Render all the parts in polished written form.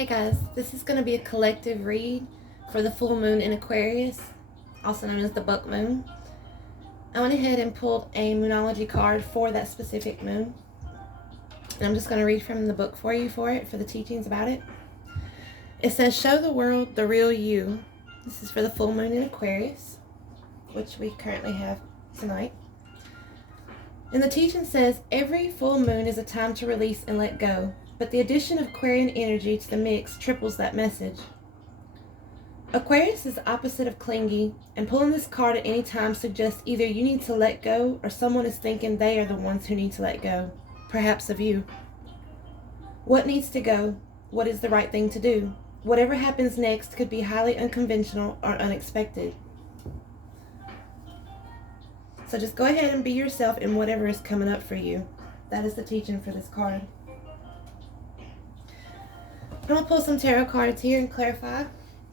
Hey guys, this is going to be a collective read for the full moon in Aquarius, also known as the buck moon. I went ahead and pulled a moonology card for that specific moon. And I'm just going to read from the book for you for the teachings about it. It says, show the world the real you. This is for the full moon in Aquarius, which we currently have tonight. And the teaching says, every full moon is a time to release and let go. But the addition of Aquarian energy to the mix triples that message. Aquarius is the opposite of clingy, and pulling this card at any time suggests either you need to let go or someone is thinking they are the ones who need to let go, perhaps of you. What needs to go? What is the right thing to do? Whatever happens next could be highly unconventional or unexpected. So just go ahead and be yourself in whatever is coming up for you. That is the teaching for this card. I'm going to pull some tarot cards here and clarify.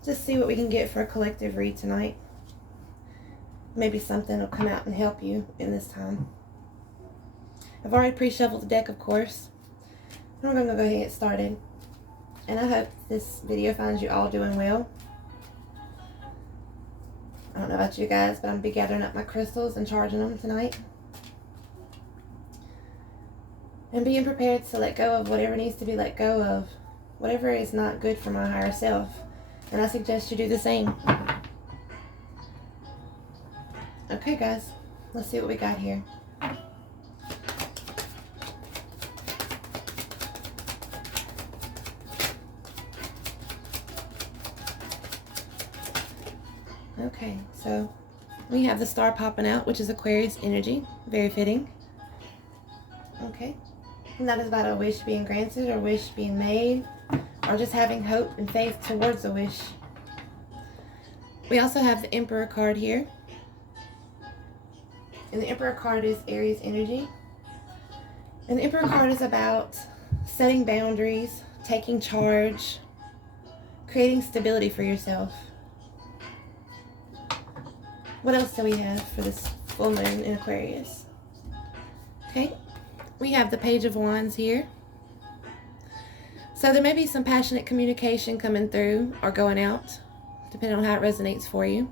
Just see what we can get for a collective read tonight. Maybe something will come out and help you in this time. I've already pre-shuffled the deck, of course. And we're going to go ahead and get started. And I hope this video finds you all doing well. I don't know about you guys, but I'm going to be gathering up my crystals and charging them tonight. And being prepared to let go of whatever needs to be let go of. Whatever is not good for my higher self. And I suggest you do the same. Okay, guys. Let's see what we got here. Okay, so we have the star popping out, which is Aquarius energy. Very fitting. Okay. And that is about a wish being granted or wish being made, or just having hope and faith towards a wish. We also have the Emperor card here. And the Emperor card is Aries energy. And the Emperor card is about setting boundaries, taking charge, creating stability for yourself. What else do we have for this full moon in Aquarius? Okay. We have the Page of Wands here. So there may be some passionate communication coming through or going out, depending on how it resonates for you.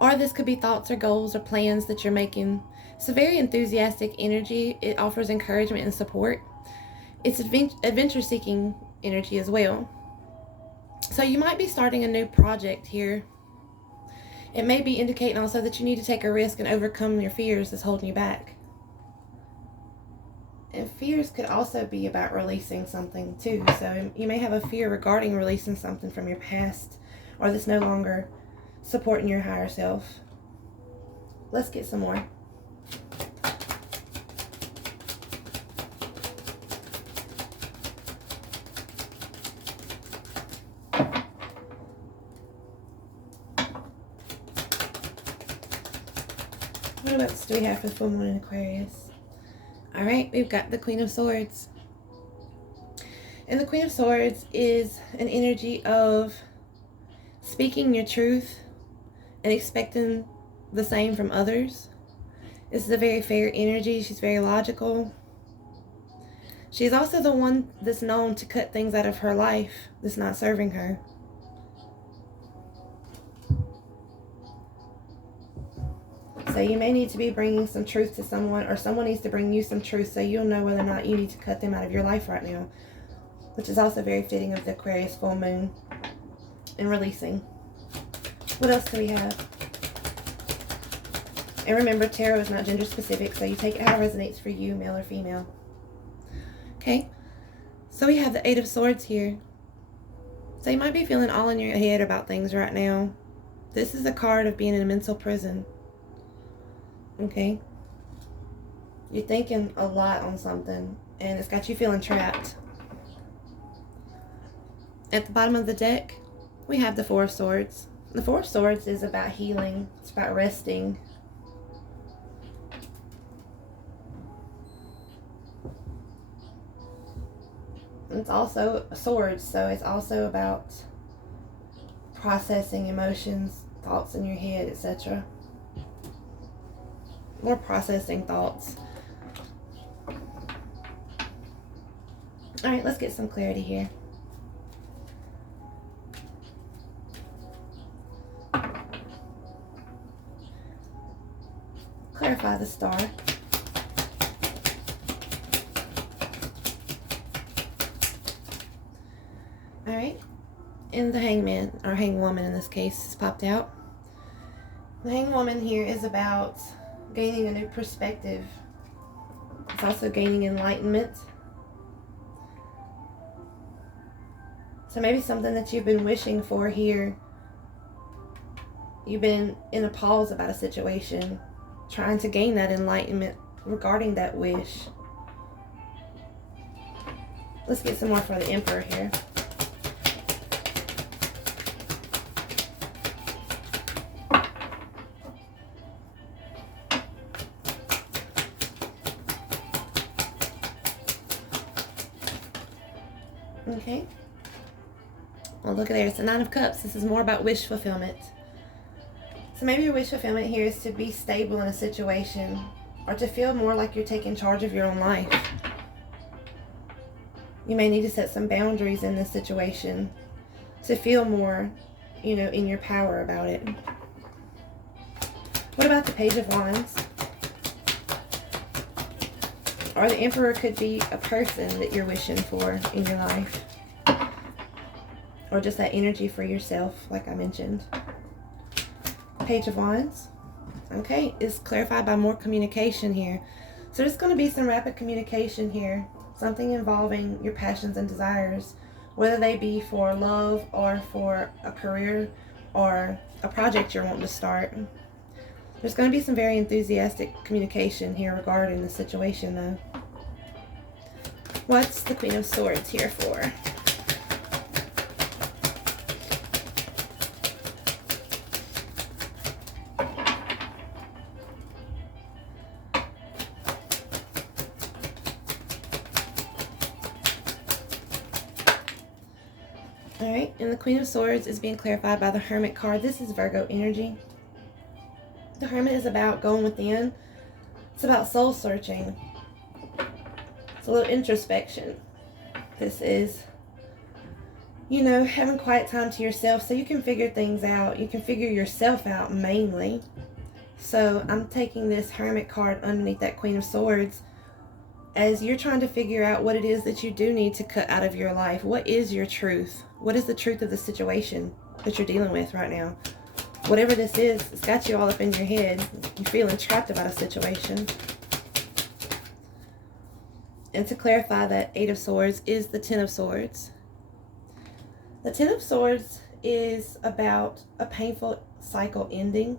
Or this could be thoughts or goals or plans that you're making. It's a very enthusiastic energy. It offers encouragement and support. It's adventure-seeking energy as well. So you might be starting a new project here. It may be indicating also that you need to take a risk and overcome your fears that's holding you back. And fears could also be about releasing something too. So you may have a fear regarding releasing something from your past, or that's no longer supporting your higher self. Let's get some more. What else do we have for the full moon in Aquarius? Alright, we've got the Queen of Swords. And the Queen of Swords is an energy of speaking your truth and expecting the same from others. This is a very fair energy. She's very logical. She's also the one that's known to cut things out of her life that's not serving her. So you may need to be bringing some truth to someone, or someone needs to bring you some truth so you'll know whether or not you need to cut them out of your life right now, which is also very fitting of the Aquarius full moon and releasing. What else do we have? And remember, tarot is not gender specific, so you take it how it resonates for you, male or female. Okay, so we have the Eight of Swords here. So you might be feeling all in your head about things right now. This is a card of being in a mental prison. Okay, you're thinking a lot on something and it's got you feeling trapped. At the bottom of the deck, we have the Four of Swords. The Four of Swords is about healing. It's about resting. It's also swords, so it's also about processing emotions, thoughts in your head, etc. More processing thoughts. Alright, let's get some clarity here. clarify the star. Alright, and the hangman, or hangwoman in this case, has popped out. The hangwoman here is about gaining a new perspective. It's also gaining enlightenment. So maybe something that you've been wishing for here. You've been in a pause about a situation, trying to gain that enlightenment regarding that wish. Let's get some more for the Emperor here. Okay. Well, look at there. It's the Nine of Cups. This is more about wish fulfillment. So maybe your wish fulfillment here is to be stable in a situation, or to feel more like you're taking charge of your own life. You may need to set some boundaries in this situation to feel more, in your power about it. What about the Page of Wands? Or the Emperor could be a person that you're wishing for in your life. Or just that energy for yourself, like I mentioned. Page of Wands. Okay, it's clarified by more communication here. So there's going to be some rapid communication here. Something involving your passions and desires. Whether they be for love or for a career or a project you're wanting to start. There's going to be some very enthusiastic communication here regarding the situation, though. What's the Queen of Swords here for? Alright, and the Queen of Swords is being clarified by the Hermit card. This is Virgo energy. The Hermit is about going within. It's about soul searching. It's a little introspection. This is, having quiet time to yourself so you can figure things out. You can figure yourself out mainly. So I'm taking this Hermit card underneath that Queen of Swords as you're trying to figure out what it is that you do need to cut out of your life. What is your truth? What is the truth of the situation that you're dealing with right now? Whatever this is, it's got you all up in your head. You're feeling trapped about a situation. And to clarify, that Eight of Swords is the Ten of Swords. The Ten of Swords is about a painful cycle ending.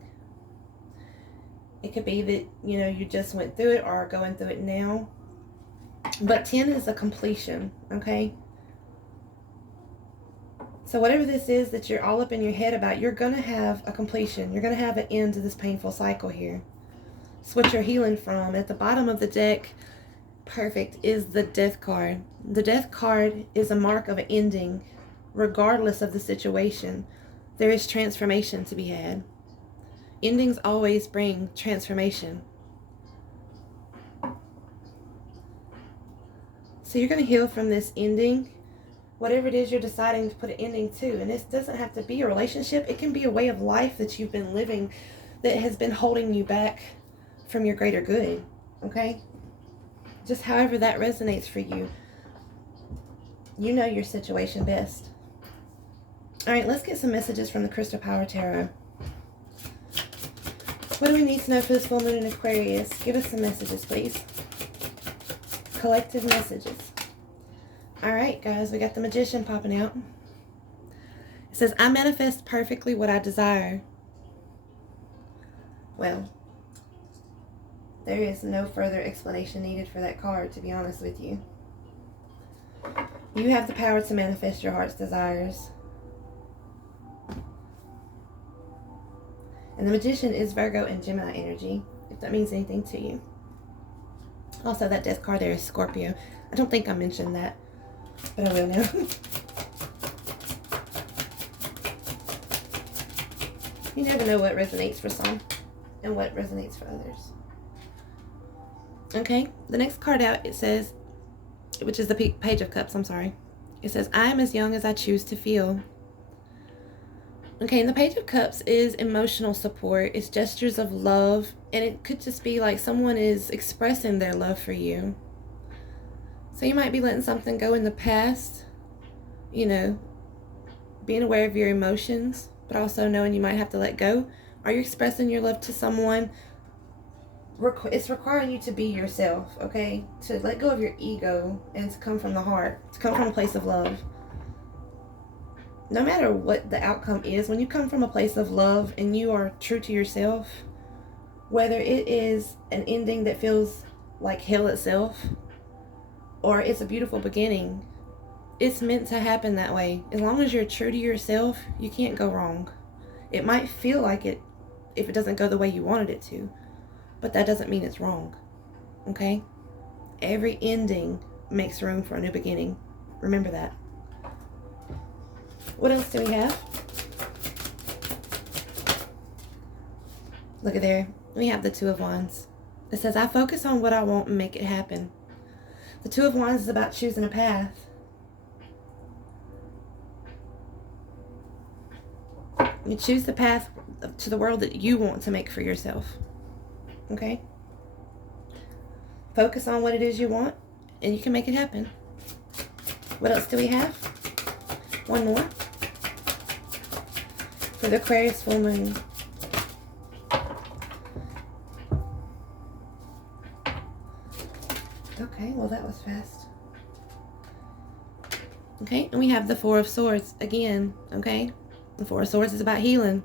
It could be that, you just went through it or are going through it now. But 10 is a completion, okay? So whatever this is that you're all up in your head about, you're going to have a completion. You're going to have an end to this painful cycle here. It's what you're healing from. At the bottom of the deck, perfect, is the Death card. The Death card is a mark of an ending. Regardless of the situation, there is transformation to be had. Endings always bring transformation. So you're going to heal from this ending. Whatever it is you're deciding to put an ending to. And this doesn't have to be a relationship. It can be a way of life that you've been living that has been holding you back from your greater good. Okay? Just however that resonates for you. You know your situation best. Alright, let's get some messages from the Crystal Power Tarot. What do we need to know for this full moon in Aquarius? Give us some messages, please. Collective messages. Alright, guys, we got the Magician popping out. It says, I manifest perfectly what I desire. Well, there is no further explanation needed for that card, to be honest with you. You have the power to manifest your heart's desires. And the Magician is Virgo and Gemini energy, if that means anything to you. Also, that Death card there is Scorpio. I don't think I mentioned that, but I will now. You never know what resonates for some and what resonates for others. Okay, the next card out, it says, which is the Page of Cups, I'm sorry. It says, I am as young as I choose to feel. Okay, and the Page of Cups is emotional support. It's gestures of love, and it could just be like someone is expressing their love for you. So you might be letting something go in the past, you know, being aware of your emotions, but also knowing you might have to let go. Are you expressing your love to someone? It's requiring you to be yourself, okay? To let go of your ego and to come from the heart, to come from a place of love. No matter what the outcome is, when you come from a place of love and you are true to yourself, whether it is an ending that feels like hell itself or it's a beautiful beginning, it's meant to happen that way. As long as you're true to yourself, you can't go wrong. It might feel like it if it doesn't go the way you wanted it to, but that doesn't mean it's wrong, okay? Every ending makes room for a new beginning. Remember that. What else do we have? Look at there. We have the Two of Wands. It says, I focus on what I want and make it happen. The Two of Wands is about choosing a path. You choose the path to the world that you want to make for yourself. Okay? Focus on what it is you want, and you can make it happen. What else do we have? One more. For the Aquarius full moon. Okay, well that was fast. Okay, and we have the Four of Swords again, okay? The Four of Swords is about healing.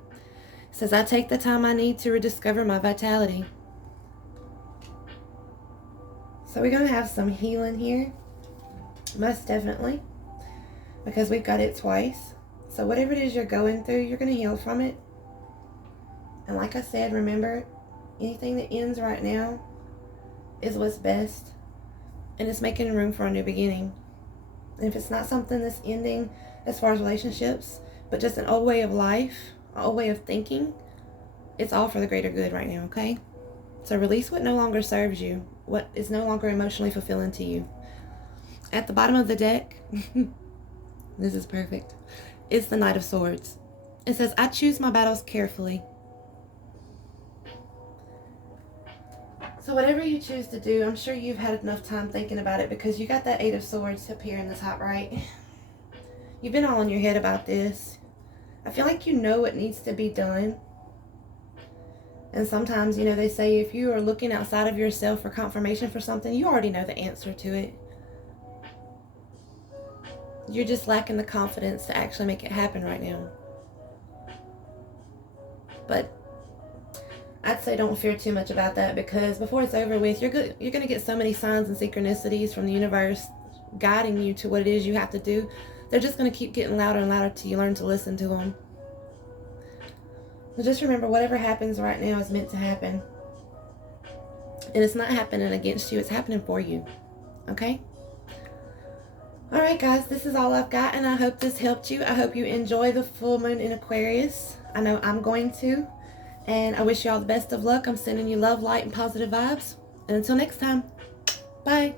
It says, I take the time I need to rediscover my vitality. So we're going to have some healing here. Most definitely. Because we've got it twice. So whatever it is you're going through, you're going to heal from it. And like I said, remember, anything that ends right now is what's best. And it's making room for a new beginning. And if it's not something that's ending as far as relationships, but just an old way of life, an old way of thinking, it's all for the greater good right now, okay? So release what no longer serves you, what is no longer emotionally fulfilling to you. At the bottom of the deck, this is perfect, it's the Knight of Swords. It says, I choose my battles carefully. So whatever you choose to do, I'm sure you've had enough time thinking about it, because you got that Eight of Swords up here in the top right. You've been all in your head about this. I feel like you know what needs to be done. And sometimes, you know, they say if you are looking outside of yourself for confirmation for something, you already know the answer to it. You're just lacking the confidence to actually make it happen right now. But I'd say don't fear too much about that, because before it's over with, you're going to get so many signs and synchronicities from the universe guiding you to what it is you have to do. They're just going to keep getting louder and louder till you learn to listen to them. But just remember, whatever happens right now is meant to happen. And it's not happening against you, it's happening for you. Okay? Alright guys, this is all I've got, and I hope this helped you. I hope you enjoy the full moon in Aquarius. I know I'm going to. And I wish you all the best of luck. I'm sending you love, light, and positive vibes. And until next time, bye.